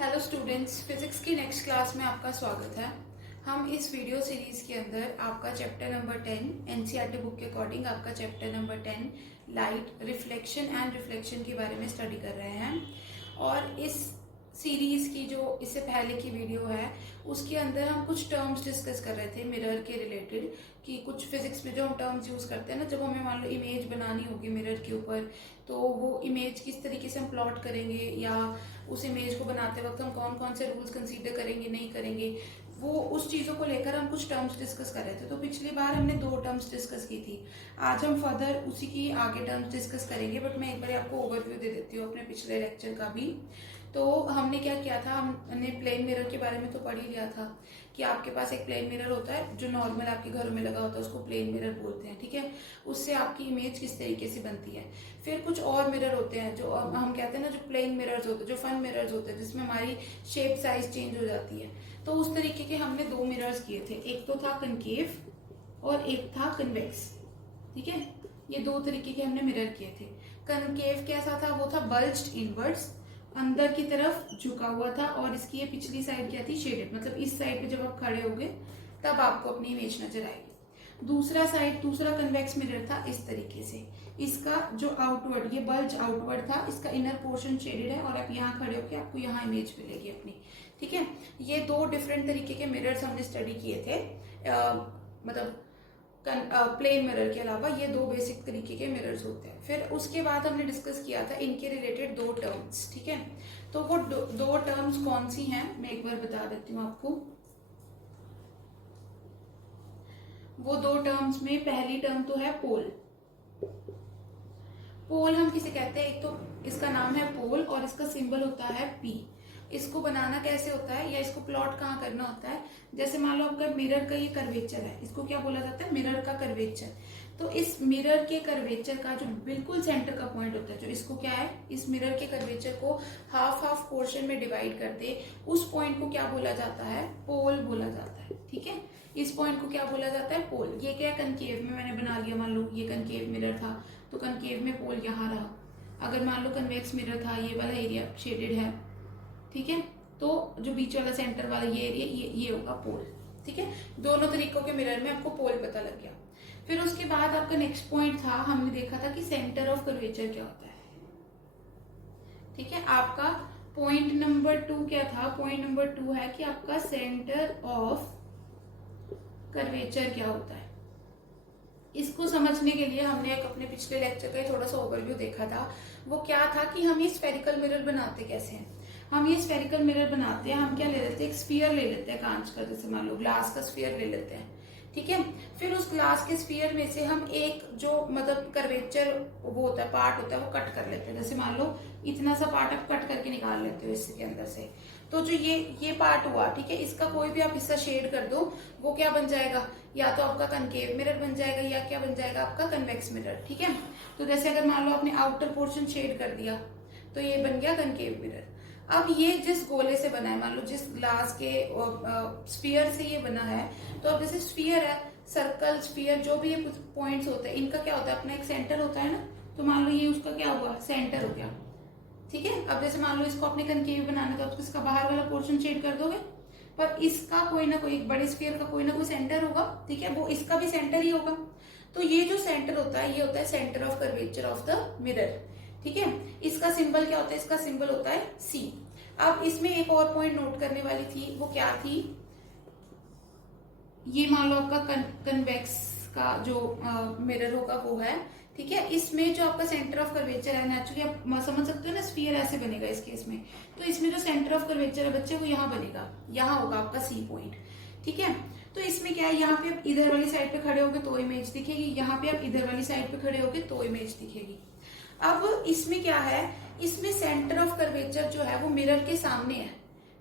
Hello students, physics की next class में आपका स्वागत है। हम इस वीडियो सीरीज के अंदर आपका चैप्टर नंबर 10 एनसीईआरटी बुक के अकॉर्डिंग आपका chapter number 10 light reflection and reflection के बारे में स्टडी कर रहे हैं। और इस सीरीज की जो इससे पहले की वीडियो है उसके अंदर हम कुछ टर्म्स डिस्कस कर रहे थे मिरर के रिलेटेड, कि कुछ फिजिक्स में जो हम टर्म्स यूज करते हैं ना, जब हमें मान लो इमेज बनानी होगी मिरर के ऊपर, तो वो इमेज किस तरीके से हम प्लॉट करेंगे या उस इमेज को बनाते वक्त हम कौन कौन से रूल्स कंसीडर करेंगे नहीं करेंगे, वो उस चीज़ों को लेकर हम कुछ टर्म्स डिस्कस कर रहे थे। तो पिछली बार हमने 2 टर्म्स डिस्कस की थी। आज हम फर्दर उसी की आगे टर्म्स डिस्कस करेंगे, बट मैं एक बार आपको ओवरव्यू दे देती हूँ अपने पिछले लेक्चर का भी। तो हमने क्या किया था, हमने प्लेन मिरर के बारे में तो पढ़ ही लिया था कि आपके पास एक प्लेन मिरर होता है जो नॉर्मल आपके घरों में लगा होता है, उसको प्लेन मिरर बोलते हैं, ठीक है। उससे आपकी इमेज किस तरीके से बनती है। फिर कुछ और मिरर होते हैं जो हम कहते हैं ना, जो प्लेन मिरर्स होते हैं, जो फन मिरर्स होते हैं, जिसमें हमारी शेप साइज चेंज हो जाती है। तो उस तरीके के हमने 2 मिरर्स किए थे, एक तो था कनकेव और एक था कन्वेक्स, ठीक है। ये 2 तरीके के हमने मिरर किए थे। कनकेव कैसा था, वो था बल्ज्ड इनवर्ड्स, अंदर की तरफ झुका हुआ था, और इसकी ये पिछली साइड क्या थी, शेडेड, मतलब इस साइड पे जब आप खड़े होगे तब आपको अपनी इमेज नजर आएगी। दूसरा कन्वेक्स मिरर था इस तरीके से, इसका जो आउटवर्ड, ये बल्ज आउटवर्ड था, इसका इनर पोर्शन शेडेड है और आप यहाँ खड़े होकर आपको यहाँ इमेज मिलेगी अपनी, ठीक है। ये 2 डिफरेंट तरीके के मिरर्स हमने स्टडी किए थे, मतलब प्लेन मिरर के अलावा ये 2 बेसिक तरीके के मिरर्स होते हैं। फिर उसके बाद हमने डिस्कस किया था इनके रिलेटेड 2 टर्म्स, ठीक है। तो वो 2 टर्म्स कौन सी हैं, मैं एक बार बता देती हूँ आपको। वो 2 टर्म्स में पहली टर्म तो है पोल। पोल हम किसे कहते हैं, एक तो इसका नाम है पोल और इसका सिंबल होता है पी। इसको बनाना कैसे होता है या इसको प्लॉट कहाँ करना होता है, जैसे मान लो आपका मिरर का ये कर्वेचर है, इसको क्या बोला जाता है, मिरर का कर्वेचर। तो इस मिरर के कर्वेचर का जो बिल्कुल सेंटर का पॉइंट होता है, जो इसको क्या है, इस मिरर के कर्वेचर को हाफ हाफ पोर्शन में डिवाइड कर दे, उस पॉइंट को क्या बोला जाता है, पोल बोला जाता है, ठीक है। इस पॉइंट को क्या बोला जाता है, पोल। ये क्या कनकेव में मैंने बना लिया, मान लो ये कनकेव मिरर था तो कनकेव में पोल यहाँ रहा। अगर मान लो कन्वेक्स मिरर था, ये वाला एरिया शेडेड है, ठीक है, तो जो बीच वाला सेंटर वाला ये एरिया, ये होगा पोल, ठीक है। दोनों तरीकों के मिरर में आपको पोल पता लग गया। फिर उसके बाद आपका नेक्स्ट पॉइंट था, हमने देखा था कि सेंटर ऑफ कर्वेचर क्या होता है, ठीक है। आपका पॉइंट नंबर 2 क्या था, पॉइंट नंबर 2 है कि आपका सेंटर ऑफ कर्वेचर क्या होता है। इसको समझने के लिए हमने एक अपने पिछले लेक्चर का थोड़ा सा ओवरव्यू देखा था। वो क्या था कि हम ये स्फेरिकल मिरर बनाते कैसे हैं। हम ये स्फेरिकल मिरर बनाते हैं, हम क्या ले लेते हैं, एक स्फीयर ले लेते हैं कांच का, जैसे मान लो ग्लास का स्फीयर ले लेते हैं, ठीक है। फिर उस ग्लास के स्फीयर में से हम एक जो मतलब कर्वेचर वो होता है, पार्ट होता है, वो कट कर लेते हैं। जैसे मान लो इतना सा पार्ट आप कट करके निकाल लेते हो इसके अंदर से, तो जो ये पार्ट हुआ, ठीक है, इसका कोई भी आप हिस्सा शेड कर दो, वो क्या बन जाएगा, या तो आपका कनकेव मिरर बन जाएगा या क्या बन जाएगा, आपका कन्वेक्स मिरर, ठीक है। तो जैसे अगर मान लो आपने आउटर पोर्शन शेड कर दिया तो ये बन गया कनकेव मिरर। अब ये जिस गोले से बना है, मान लो जिस ग्लास के स्फीयर से ये बना है, तो अब जैसे स्फीयर है, सर्कल, स्फीयर, जो भी ये पॉइंट्स होते हैं, इनका क्या होता है, अपना एक सेंटर होता है ना। तो मान लो ये उसका क्या हुआ, सेंटर हो गया, ठीक है। अब जैसे मान लो इसको अपने कनकेव बनाना, तो आप इसका बाहर वाला पोर्शन शेड कर दोगे, पर इसका कोई ना कोई, बड़े स्फीयर का कोई ना कोई सेंटर होगा, ठीक है, वो इसका भी सेंटर ही होगा। तो ये जो सेंटर होता है, ये होता है centre of curvature of the mirror, ठीक है। इसका सिंबल क्या होता है, इसका सिंबल होता है सी। अब इसमें एक और पॉइंट नोट करने वाली थी, वो क्या थी, ये मान लो आपका कन्वेक्स का जो मिरर होगा वो है, ठीक है। इसमें जो आपका सेंटर ऑफ कर्वेचर है, नेचुरली आप समझ सकते हो ना, स्फीयर ऐसे बनेगा इस केस में, तो इसमें जो सेंटर ऑफ कर्वेचर है बच्चे, वो यहाँ बनेगा, यहाँ होगा आपका सी पॉइंट, ठीक है। तो इसमें क्या है, यहाँ पे आप इधर वाली साइड पे खड़े होगे तो इमेज दिखेगी, यहाँ पे आप इधर वाली साइड पे खड़े होगे तो इमेज दिखेगी। अब इसमें क्या है, इसमें सेंटर ऑफ कर्वेचर जो है वो मिरर के सामने है,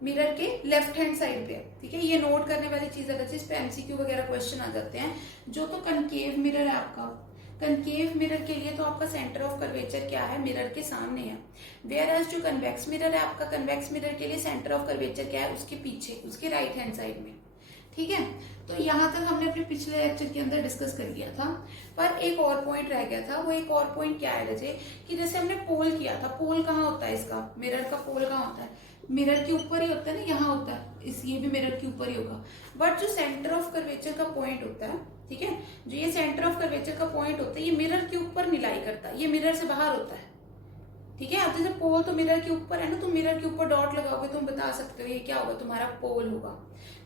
मिरर के लेफ्ट हैंड साइड पे, ठीक है। ये नोट करने वाली चीज है, इस पे एमसीक्यू वगैरह क्वेश्चन आ जाते हैं। जो तो कनकेव मिरर है आपका, कनकेव मिरर के लिए तो आपका सेंटर ऑफ कर्वेचर क्या है, मिरर के सामने है। वेयर एज जो कन्वेक्स मिरर है आपका, कन्वेक्स मिरर के लिए सेंटर ऑफ कर्वेचर क्या है, उसके पीछे, उसके राइट हैंड साइड में, ठीक है, तो यहाँ तक हमने अपने पिछले लेक्चर के अंदर डिस्कस कर लिया था। पर एक और पॉइंट रह गया था। वो एक और पॉइंट क्या है रजे, कि जैसे हमने पोल किया था, पोल कहाँ होता है इसका, मिरर का पोल कहाँ होता है, मिरर के ऊपर ही होता है ना, यहाँ होता है, ये भी मिरर के ऊपर ही होगा। बट जो सेंटर ऑफ कर्वेचर का पॉइंट होता है, ठीक है, जो ये सेंटर ऑफ कर्वेचर का पॉइंट होता है, ये मिरर के ऊपर नहीं लाई करता, ये मिरर से बाहर होता है। ठीक है, अब जैसे पोल तो मिरर के ऊपर है ना, तो मिरर के ऊपर डॉट लगाओगे तुम बता सकते हो ये क्या होगा, तुम्हारा पोल होगा।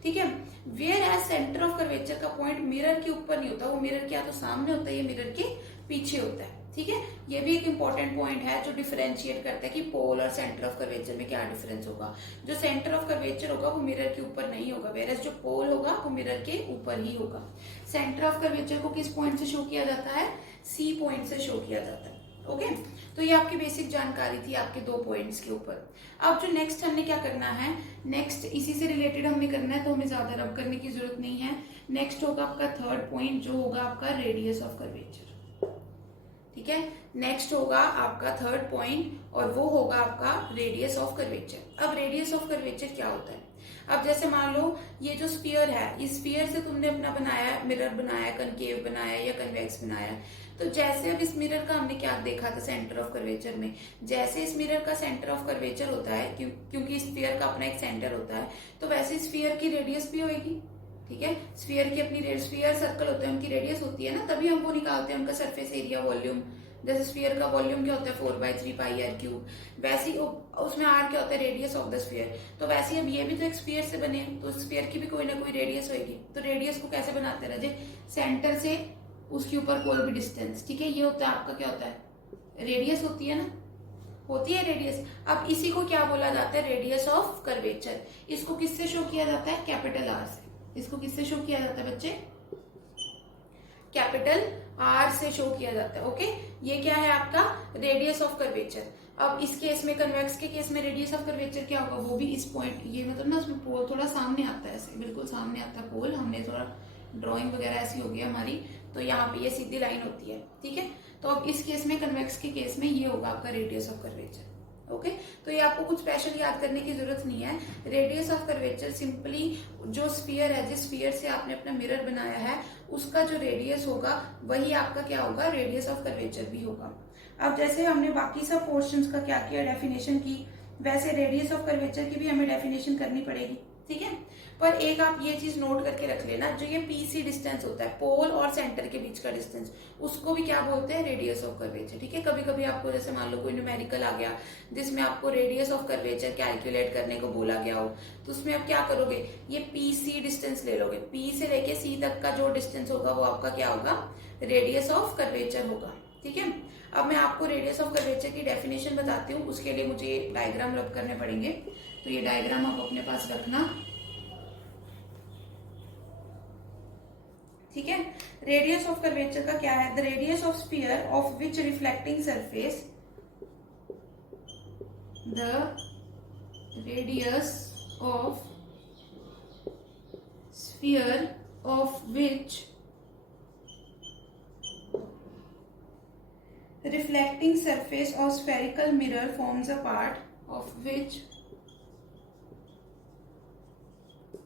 ठीक है, whereas centre of curvature का पॉइंट मिरर के ऊपर नहीं होता, वो मिरर के या तो सामने होता है, ये मिरर के पीछे होता है। ठीक है, ये भी एक इंपॉर्टेंट पॉइंट है जो डिफरेंशिएट करता है कि पोल और सेंटर ऑफ कर्वेचर में क्या डिफरेंस होगा। जो सेंटर ऑफ कर्वेचर होगा वो मिरर के ऊपर नहीं होगा, वेयर जो पोल होगा वो मिरर के ऊपर ही होगा। सेंटर ऑफ कर्वेचर को किस पॉइंट से शो किया जाता है, सी पॉइंट से शो किया जाता है। ओके, तो ये आपकी बेसिक जानकारी थी आपके 2 पॉइंट्स के ऊपर। अब जो नेक्स्ट हमने क्या करना है, नेक्स्ट इसी से रिलेटेड हमने करना है, तो हमें ज्यादा रब करने की जरूरत नहीं है। नेक्स्ट होगा आपका 3rd पॉइंट, जो होगा आपका रेडियस ऑफ कर्वेचर। ठीक है, नेक्स्ट होगा आपका 3rd पॉइंट, और वो होगा आपका रेडियस ऑफ कर्वेचर। अब रेडियस ऑफ कर्वेचर क्या होता है, अब जैसे मान लो ये जो स्फीयर है, इस स्फीयर से तुमने अपना बनाया, मिरर बनाया, कनकेव बनाया या कन्वेक्स बनाया, तो जैसे अब इस मिरर का हमने क्या देखा था सेंटर ऑफ कर्वेचर में, जैसे इस मिरर का सेंटर ऑफ कर्वेचर होता है, क्योंकि स्फीयर का अपना एक सेंटर होता है, तो वैसे स्फीयर की रेडियस भी होगी। ठीक है, स्फीयर की अपनी, स्फीयर सर्कल होते हैं उनकी रेडियस होती है ना, तभी हम वो निकालते हैं उनका सरफेस एरिया वॉल्यूम। जैसे स्फीयर का वॉल्यूम क्या होता है 4/3 पाई आर क्यूब, वैसे ही उसमें आर क्या होता है, रेडियस ऑफ द स्फीयर। तो वैसे अब ये भी तो एक स्फीयर से बने, तो स्फीयर की भी कोई ना कोई रेडियस होगी। तो रेडियस को कैसे बनाते रहे, सेंटर से उसके ऊपर कोई भी डिस्टेंस। ठीक है, ये होता है आपका क्या होता है, रेडियस होती है ना, होती है रेडियस। अब इसी को क्या बोला जाता है, रेडियस ऑफ कर्वेचर। इसको किससे शो किया जाता है, कैपिटल आर से। इसको किससे शो किया जाता है बच्चे, कैपिटल आर से शो किया जाता है। ओके, ये क्या है आपका रेडियस ऑफ कर्वेचर। अब इस केस में, कन्वेक्स के केस में रेडियस ऑफ कर्वेचर क्या होगा, वो भी इस पॉइंट, ये मतलब ना उसमें पोल थोड़ा सामने आता है, ऐसे बिल्कुल सामने आता है पोल, हमने थोड़ा ड्राइंग वगैरह ऐसी होगी हमारी, तो यहाँ पे ये सीधी लाइन होती है। ठीक है, तो अब इस केस में, कन्वेक्स के केस में ये होगा आपका रेडियस ऑफ कर्वेचर। ओके, तो ये आपको कुछ स्पेशल याद करने की जरूरत नहीं है। रेडियस ऑफ कर्वेचर सिंपली जो स्फीयर है, जिस स्फीयर से आपने अपना मिरर बनाया है, उसका जो रेडियस होगा वही आपका क्या होगा, रेडियस ऑफ कर्वेचर भी होगा। अब जैसे हमने बाकी सब पोर्शंस का क्या किया, डेफिनेशन की, वैसे रेडियस ऑफ कर्वेचर की भी हमें डेफिनेशन करनी पड़ेगी। ठीक है, पर एक आप ये चीज नोट करके रख लेना, जो ये पीसी डिस्टेंस होता है, पोल और सेंटर के बीच का डिस्टेंस, उसको भी क्या बोलते हैं, रेडियस ऑफ कर्वेचर। ठीक है, कभी कभी आपको जैसे मान लो कोई न्यूमेरिकल आ गया जिसमें आपको रेडियस ऑफ कर्वेचर कैलकुलेट करने को बोला गया हो, तो उसमें आप क्या करोगे, ये पीसी डिस्टेंस ले लोगे, पी से लेके सी तक का जो डिस्टेंस होगा वो आपका क्या होगा, रेडियस ऑफ कर्वेचर होगा। ठीक है, अब मैं आपको रेडियस ऑफ कर्वेचर की डेफिनेशन बताती हूँ, उसके लिए मुझे डायग्राम रब करने पड़ेंगे, तो ये डायग्राम आप अपने पास रखना। ठीक है, रेडियस ऑफ कर्वेचर का क्या है, the radius of sphere of which reflecting surface, the radius of sphere of which reflecting surface of spherical mirror forms a part, of which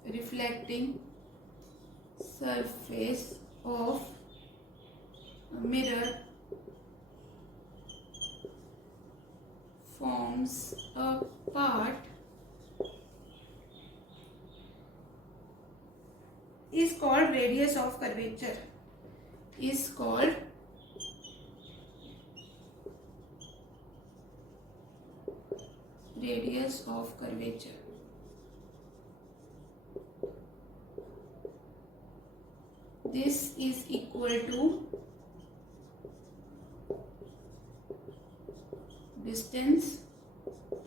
reflecting surface of mirror forms a part, is called radius of curvature, is called radius of curvature. This is equal to distance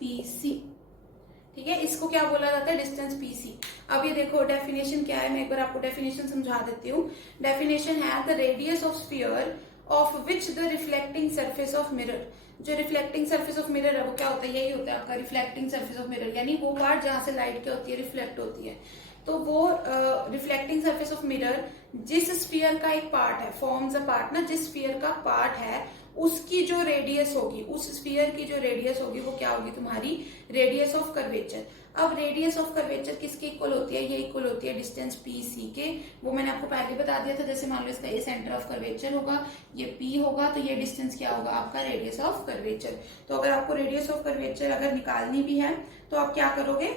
PC। ठीक है, इसको क्या बोला जाता है, distance PC। अब ये देखो डेफिनेशन क्या है, मैं एक बार आपको डेफिनेशन समझा देती हूँ। डेफिनेशन है the radius of sphere of which the reflecting surface of mirror. जो रिफ्लेक्टिंग सरफेस ऑफ मिरर है वो क्या होता है, यही होता है आपका रिफ्लेक्टिंग सरफेस ऑफ मिरर, यानी वो पार्ट जहां से लाइट क्या होती है, रिफ्लेक्ट होती है। तो वो रिफ्लेक्टिंग सरफेस ऑफ मिरर जिस स्फीयर का एक पार्ट है, फॉर्म्स अ पार्ट ना, जिस स्फीयर का पार्ट है उसकी जो रेडियस होगी, उस स्फीयर की जो रेडियस होगी वो क्या होगी तुम्हारी, रेडियस ऑफ कर्वेचर। अब रेडियस ऑफ कर्वेचर किसके इक्वल होती है, ये इक्वल होती है डिस्टेंस पी सी के। वो मैंने आपको पहले बता दिया था, जैसे मान लो इसका ये सेंटर ऑफ कर्वेचर होगा, ये पी होगा, तो ये डिस्टेंस क्या होगा आपका, रेडियस ऑफ कर्वेचर। तो अगर आपको रेडियस ऑफ कर्वेचर अगर निकालनी भी है तो आप क्या करोगे,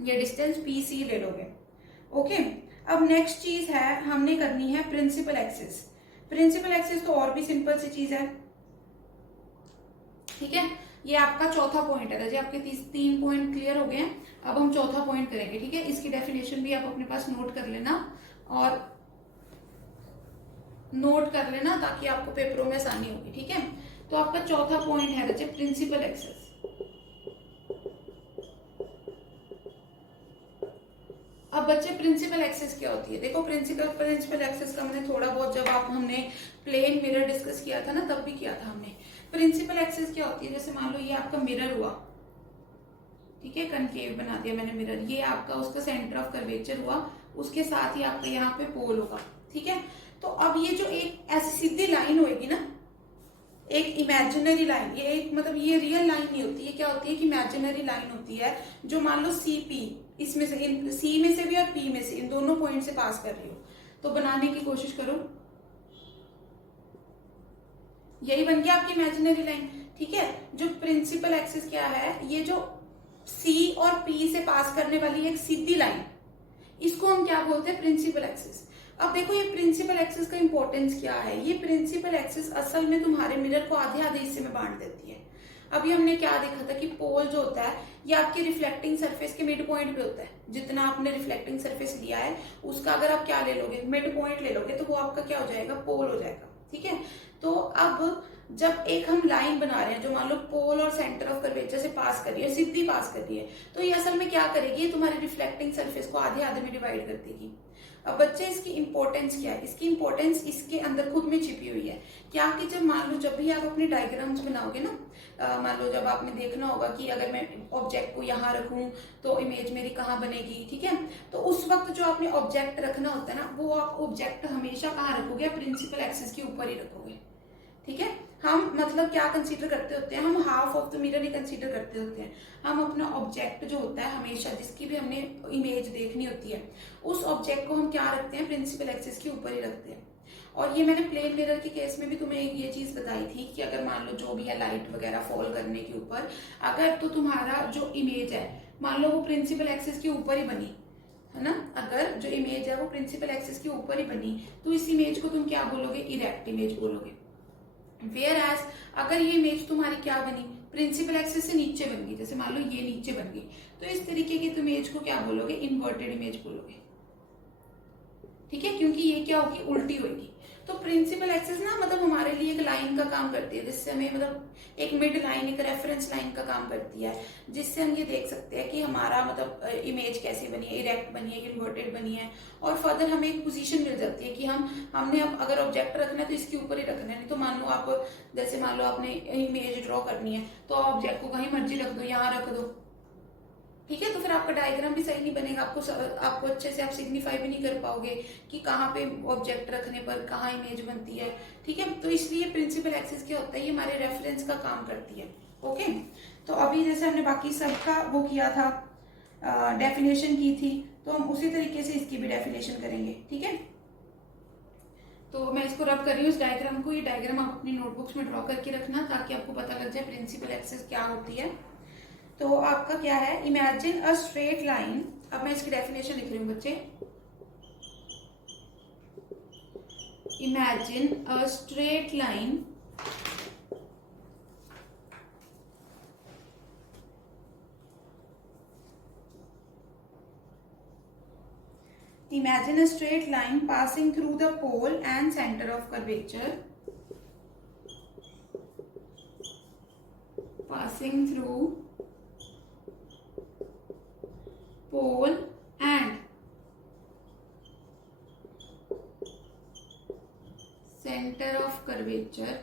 ये डिस्टेंस पी सी ले लोगे। ओके, अब नेक्स्ट चीज है हमने करनी है प्रिंसिपल एक्सिस। प्रिंसिपल एक्सिस तो और भी सिंपल सी चीज है, ठीक है। ये आपका चौथा पॉइंट है जी, आपके 3 पॉइंट क्लियर हो गए हैं। अब हम चौथा पॉइंट करेंगे, ठीक है। इसकी डेफिनेशन भी आप अपने पास नोट कर लेना, और नोट कर लेना ताकि आपको पेपरों में आसानी होगी, ठीक है। तो आपका चौथा पॉइंट है बच्चे प्रिंसिपल एक्सिस। अब बच्चे प्रिंसिपल एक्सिस क्या होती है, देखो प्रिंसिपल एक्सिस का मैंने थोड़ा बहुत जब हमने प्लेन मिरर डिस्कस किया था ना, तब भी किया था हमने। प्रिंसिपल एक्सिस क्या होती है, जैसे मान लो ये आपका मिरर हुआ, ठीक है, कनकेव बना दिया मैंने मिरर, ये आपका उसका सेंटर ऑफ कर्वेचर हुआ, उसके साथ ही आपका यहाँ पे पोल होगा, ठीक है। तो अब ये जो एक ऐसी सीधी लाइन होगी ना, एक इमेजिनरी लाइन, ये एक मतलब ये रियल लाइन नहीं होती है, क्या होती है कि इमेजिनरी लाइन होती है, जो मान लो सी पी इसमें से, इन सी में से भी और पी में से, इन दोनों पॉइंट से पास कर रही हो। तो बनाने की कोशिश करो, यही बन गया आपकी इमेजिनरी लाइन, ठीक है। जो प्रिंसिपल एक्सिस क्या है, ये जो सी और पी से पास करने वाली एक सीधी लाइन, इसको हम क्या बोलते हैं, प्रिंसिपल एक्सिस। अब देखो ये प्रिंसिपल एक्सिस का इंपॉर्टेंस क्या है, ये प्रिंसिपल एक्सिस असल में तुम्हारे मिरर को आधे आधे हिस्से में बांट देती है। अभी हमने क्या देखा था कि पोल जो होता है ये आपके रिफ्लेक्टिंग सरफेस के मिड पॉइंट पे होता है। जितना आपने रिफ्लेक्टिंग सरफेस लिया है उसका अगर आप क्या ले लोगे, मिड पॉइंट ले लोगे, तो वो आपका क्या हो जाएगा, पोल हो जाएगा, ठीक है। तो अब जब एक हम लाइन बना रहे हैं जो मान लो पोल और सेंटर ऑफ कर्वेचर से पास कर रही है, सीधी पास कर रही है, तो ये असल में क्या करेगी, ये तुम्हारे रिफ्लेक्टिंग सरफेस को आधे आधे में डिवाइड कर देगी। अब बच्चे इसकी इंपॉर्टेंस क्या है, इसकी इंपॉर्टेंस इसके अंदर खुद में छिपी हुई है। क्या कि जब मान लो जब भी आप अपने डायग्राम्स बनाओगे ना, मान लो जब आपने देखना होगा कि अगर मैं ऑब्जेक्ट को यहाँ रखूं तो इमेज मेरी कहाँ बनेगी, ठीक है। तो उस वक्त जो आपने ऑब्जेक्ट रखना होता है ना, वो आप ऑब्जेक्ट हमेशा कहाँ रखोगे, प्रिंसिपल एक्सिस के ऊपर ही रखोगे, ठीक है। हम मतलब क्या कंसीडर करते होते हैं, हम half of the mirror he consider करते होते हैं। हम अपना ऑब्जेक्ट जो होता है हमेशा, जिसकी भी हमने इमेज देखनी होती है, उस ऑब्जेक्ट को हम क्या रखते हैं, प्रिंसिपल एक्सिस के ऊपर ही रखते हैं। और ये मैंने प्लेन मिरर के केस में भी तुम्हें ये चीज बताई थी कि अगर मान लो जो भी है लाइट वगैरह फॉल करने के ऊपर, अगर तो तुम्हारा जो इमेज है मान लो वो प्रिंसिपल एक्सिस के ऊपर ही बनी है ना, अगर जो इमेज है वो प्रिंसिपल एक्सिस के ऊपर ही बनी, तो इस इमेज को तुम क्या बोलोगे, इरेक्ट इमेज बोलोगे। वेयर एज अगर ये इमेज तुम्हारी क्या बनी, प्रिंसिपल एक्सिस से नीचे बन गई, जैसे मान लो ये नीचे बन गई, तो इस तरीके की तुम इमेज को क्या बोलोगे, इन्वर्टेड इमेज बोलोगे, ठीक है, क्योंकि ये क्या होगी, उल्टी होगी। तो प्रिंसिपल एक्सिस ना मतलब हमारे लिए एक लाइन का काम करती है, जिससे हमें मतलब एक मिड लाइन, एक रेफरेंस लाइन का काम करती है, जिससे हम ये देख सकते हैं कि हमारा मतलब इमेज कैसी बनी है, इरेक्ट बनी है, इन्वर्टेड बनी है, और फर्दर हमें एक पोजीशन मिल जाती है कि हमने अब अगर ऑब्जेक्ट रखना है तो इसके ऊपर ही रखना है। नहीं तो मान लो आप जैसे मान लो आपने इमेज ड्रॉ करनी है तो ऑब्जेक्ट को कहीं मर्जी रख दो, यहाँ रख दो, ठीक है। तो फिर आपका डायग्राम भी सही नहीं बनेगा, आपको अच्छे से आप सिग्निफाई भी नहीं कर पाओगे कि कहाँ पे ऑब्जेक्ट रखने पर कहाँ इमेज बनती है, ठीक है। तो इसलिए प्रिंसिपल एक्सिस क्या होता है, ये हमारे रेफरेंस का काम करती है। ओके, तो अभी जैसे हमने बाकी सबका वो किया था, डेफिनेशन की थी, तो हम उसी तरीके से इसकी भी डेफिनेशन करेंगे, ठीक है। तो मैं इसको रब कर रही हूँ इस डायग्राम को, ये डायग्राम आप अपनी नोटबुक्स में ड्रॉ करके रखना ताकि आपको पता लग जाए प्रिंसिपल एक्सिस क्या होती है। तो आपका क्या है, इमेजिन अ स्ट्रेट लाइन, अब मैं इसकी डेफिनेशन लिख रही हूँ बच्चे, imagine a straight line imagine a straight line passing through the pole and center of curvature, passing through pole and center of curvature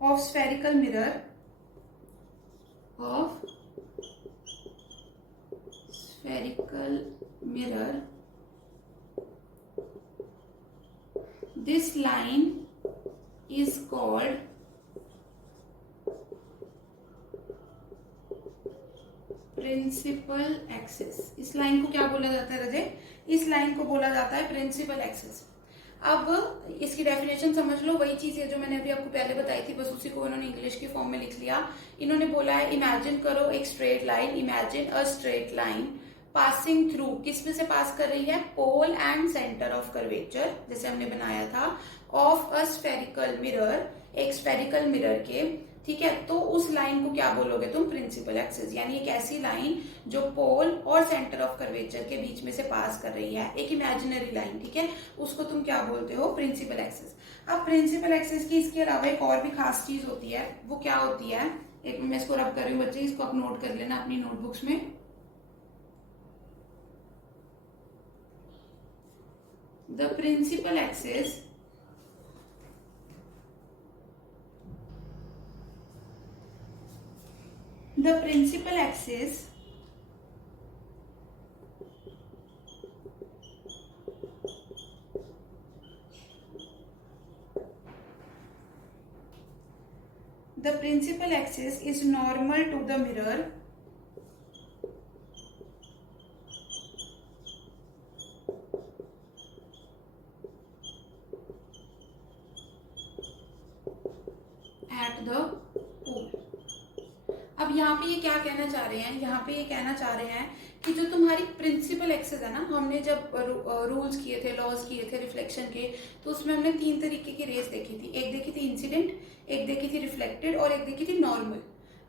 of spherical mirror this line is called principal axis. इस line को क्या बोला जाता है रजे? इस line को बोला जाता है प्रिंसिपल एक्सिस। अब इसकी डेफिनेशन समझ लो, वही चीज है जो मैंने अभी आपको पहले बताई थी, बस उसी को इन्होंने इंग्लिश के फॉर्म में लिख लिया। इन्होंने बोला है इमेजिन करो एक straight line, imagine a straight line passing through, किस में से पास कर रही है? Pole and centre of curvature, जैसे हमने बनाया था, ऑफ अ स्फेरिकल मिरर, एक स्फेरिकल मिरर के, ठीक है। तो उस लाइन को क्या बोलोगे तुम? Principal axis. यानी एक ऐसी लाइन जो पोल और सेंटर ऑफ कर्वेचर के बीच में से पास कर रही है, एक इमेजिनरी लाइन, ठीक है, उसको तुम क्या बोलते हो? Principal axis. अब प्रिंसिपल एक्सिस की इसके अलावा एक और भी खास चीज होती है, वो क्या होती है? एक मैं इसको रब कर रही हूँ बच्चे, इसको आप नोट कर लेना अपनी नोटबुक्स में। The principal axis the principal axis the principal axis is normal to the mirror at the pole। अब यहाँ पे ये क्या कहना चाह रहे हैं? यहाँ पे ये कहना चाह रहे हैं कि जो तुम्हारी प्रिंसिपल एक्सिस है ना, हमने जब रूल्स किए थे, लॉज किए थे रिफ्लेक्शन के, तो उसमें हमने 3 तरीके की रेस देखी थी। एक देखी थी इंसिडेंट, एक देखी थी रिफ्लेक्टेड, और एक देखी थी नॉर्मल।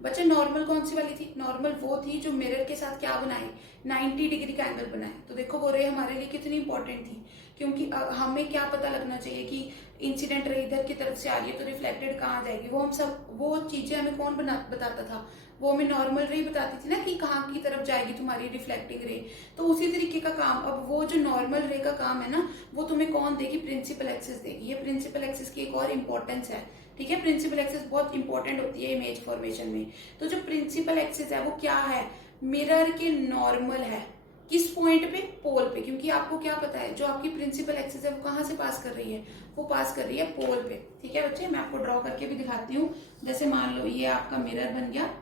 बच्चे नॉर्मल कौन सी वाली थी? नॉर्मल वो थी जो मिरर के साथ क्या बनाए? 90 डिग्री का एंगल बनाए। तो देखो वो रे हमारे लिए कितनी इंपॉर्टेंट थी, क्योंकि हमें क्या पता लगना चाहिए कि इंसिडेंट रे इधर की तरफ से आ रही है तो रिफ्लेक्टेड कहाँ जाएगी। वो हम सब वो चीजें हमें कौन बताता था? वो हमें नॉर्मल रे बताती थी ना कि कहाँ की तरफ जाएगी तुम्हारी रिफ्लेक्टिंग रे। तो उसी तरीके का काम अब वो जो नॉर्मल रे का काम है ना, वो तुम्हें कौन देगी? प्रिंसिपल एक्सिस देगी। ये प्रिंसिपल एक्सिस की एक और इंपॉर्टेंस है, ठीक है। प्रिंसिपल एक्सिस बहुत इंपॉर्टेंट होती है इमेज फॉर्मेशन में। तो जो प्रिंसिपल एक्सिस है वो क्या है? मिरर के नॉर्मल है। किस पॉइंट पे? पोल पे। क्योंकि आपको क्या पता है, जो आपकी प्रिंसिपल एक्सिस है वो कहाँ से पास कर रही है? वो पास कर रही है पोल पे, ठीक है बच्चे। मैं आपको ड्रॉ करके भी दिखाती हूँ। जैसे मान लो ये आपका मिरर बन गया,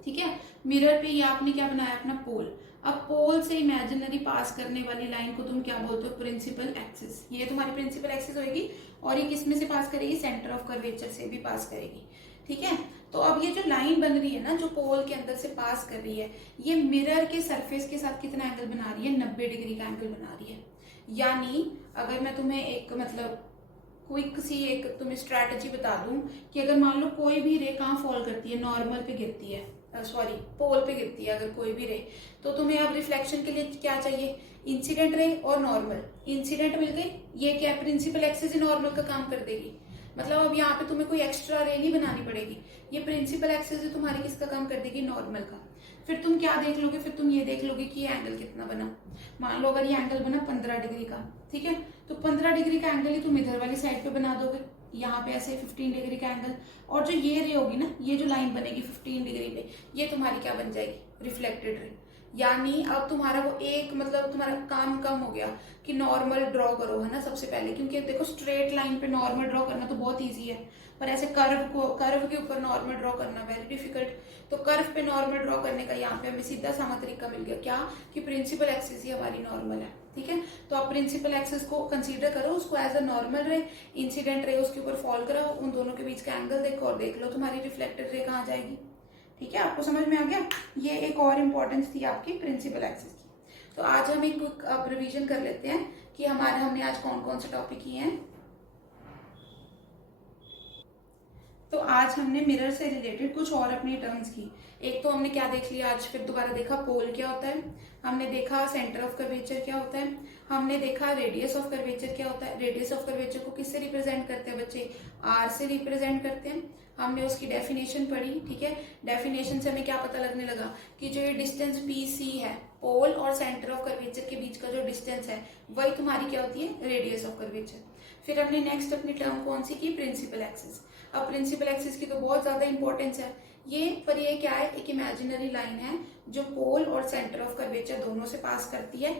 ठीक है। मिरर पे ये आपने क्या बनाया? अपना पोल। अब पोल से इमेजिनरी पास करने वाली लाइन को तुम क्या बोलते हो? Principal axis. ये तुम्हारी प्रिंसिपल एक्सिस होगी, और ये किस में से पास करेगी? सेंटर ऑफ कर्वेचर से भी पास करेगी, ठीक है। तो अब ये जो लाइन बन रही है ना, जो पोल के अंदर से पास कर रही है, ये मिरर के सरफेस के साथ कितना एंगल बना रही है? 90 डिग्री का एंगल बना रही है। यानी अगर मैं तुम्हें एक मतलब क्विक सी एक तुम्हें स्ट्रैटेजी बता दूं कि अगर मान लो कोई भी रे कहाँ फॉल करती है? नॉर्मल पे गिरती है, सॉरी पोल पे गिरती है अगर कोई भी रे, तो तुम्हें अब रिफ्लेक्शन के लिए क्या चाहिए? इंसिडेंट रे और नॉर्मल। इंसिडेंट मिल गई, ये क्या? प्रिंसिपल एक्सिस ही नॉर्मल का काम कर देगी। मतलब अब यहाँ पे तुम्हें कोई एक्स्ट्रा रे नहीं बनानी पड़ेगी, ये प्रिंसिपल एक्सिस ही तुम्हारी किसका काम कर देगी? नॉर्मल का। फिर तुम क्या देख लोगे? फिर तुम ये देख लोगे कि ये एंगल कितना बना। मान लो अगर ये एंगल बना 15 डिग्री का, ठीक है, तो 15 डिग्री का एंगल ही तुम इधर वाली साइड पे बना दोगे, यहाँ पे ऐसे 15 डिग्री का एंगल। और जो ये रे होगी ना, ये जो लाइन बनेगी 15 डिग्री पे, ये तुम्हारी क्या बन जाएगी? Reflected ray. यानी अब तुम्हारा वो एक मतलब तुम्हारा काम कम हो गया कि नॉर्मल ड्रॉ करो, है ना, सबसे पहले। क्योंकि देखो स्ट्रेट लाइन पे नॉर्मल ड्रॉ करना तो बहुत इजी है, पर ऐसे कर्व के ऊपर नॉर्मल ड्रॉ करना वेरी डिफिकल्ट। तो कर्व पे नॉर्मल ड्रॉ करने का यहाँ पे हमें सीधा साधा तरीका मिल गया, क्या? कि प्रिंसिपल एक्सिस ही हमारी नॉर्मल है, ठीक है। तो आप प्रिंसिपल एक्सिस को कंसीडर करो, उसको एज अ नॉर्मल रे, इंसिडेंट रे उसके ऊपर फॉल कराओ, उन दोनों के बीच का एंगल देखो और देख लो तुम्हारी रिफ्लेक्टेड रे कहाँ जाएगी, ठीक है। आपको समझ में आ गया? ये एक और इम्पोर्टेंस थी आपकी प्रिंसिपल एक्सिस की। तो आज हम एक क्विक अब रिवीजन कर लेते हैं कि हमने आज कौन कौन से टॉपिक किए हैं। तो आज हमने मिरर से रिलेटेड कुछ और अपनी टर्म्स की। एक तो हमने क्या देख लिया आज, फिर दोबारा देखा पोल क्या होता है, हमने देखा सेंटर ऑफ कर्वेचर क्या होता है, हमने देखा रेडियस ऑफ कर्वेचर क्या होता है। रेडियस ऑफ कर्वेचर को किससे रिप्रेजेंट करते हैं बच्चे? आर से रिप्रेजेंट करते हैं। हमने उसकी डेफिनेशन पढ़ी, ठीक है। डेफिनेशन से हमें क्या पता लगने लगा कि जो ये डिस्टेंस पी सी है, पोल और सेंटर ऑफ कर्वेचर के बीच का जो डिस्टेंस है, वही तुम्हारी क्या होती है? Radius of curvature. फिर हमने नेक्स्ट अपनी टर्म कौन सी की? Principal axis. अब प्रिंसिपल एक्सिस की तो बहुत ज्यादा इंपॉर्टेंस है ये, पर ये क्या है? एक इमेजिनरी लाइन है जो पोल और सेंटर ऑफ कर्वेचर दोनों से पास करती है,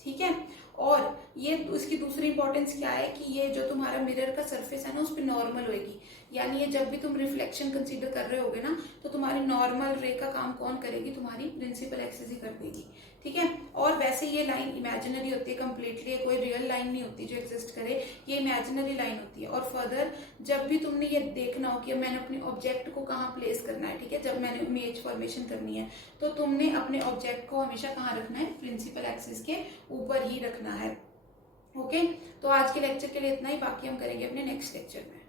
ठीक है। और ये इसकी दूसरी इंपॉर्टेंस क्या है कि ये जो तुम्हारा मिरर का सरफेस है ना उस पर नॉर्मल होएगी, यानी ये जब भी तुम रिफ्लेक्शन कंसीडर कर रहे होगे ना तो तुम्हारी नॉर्मल रे का काम कौन करेगी, तुम्हारी प्रिंसिपल एक्सिस ही कर देगी, ठीक है। और वैसे ये लाइन इमेजिनरी होती है कंप्लीटली, कोई रियल लाइन नहीं होती जो एग्जिस्ट करे, ये इमेजिनरी लाइन होती है। और फर्दर जब भी तुमने ये देखना हो कि मैंने अपने ऑब्जेक्ट को कहाँ प्लेस करना है, ठीक है, जब मैंने इमेज फॉर्मेशन करनी है तो तुमने अपने ऑब्जेक्ट को हमेशा कहाँ रखना है, प्रिंसिपल एक्सिस के ऊपर ही रखना है। ओके, तो आज के लेक्चर के लिए इतना ही, बाकी हम करेंगे अपने नेक्स्ट लेक्चर में।